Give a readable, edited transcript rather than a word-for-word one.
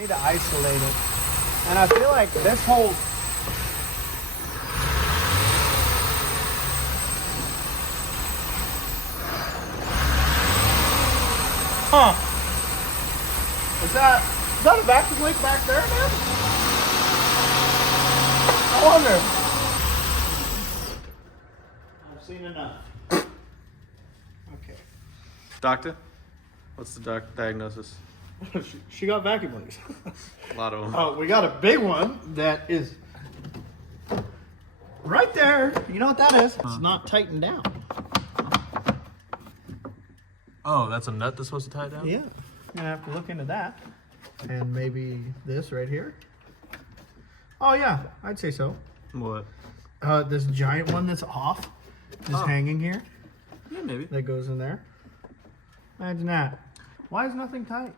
need to isolate it. And I feel like this whole... Huh. Is that a vacuum leak back there, man? I wonder. I've seen enough. Okay. Doctor, what's the diagnosis? She got vacuum leaks. A lot of them. Oh, we got a big one that is right there. You know what that is? It's not tightened down. Oh, that's a nut that's supposed to tie it down? Yeah. Gonna have to look into that. And maybe this right here. Oh yeah, I'd say so. What? This giant one that's off is hanging here. Yeah, maybe. That goes in there. Imagine that. Why is nothing tight?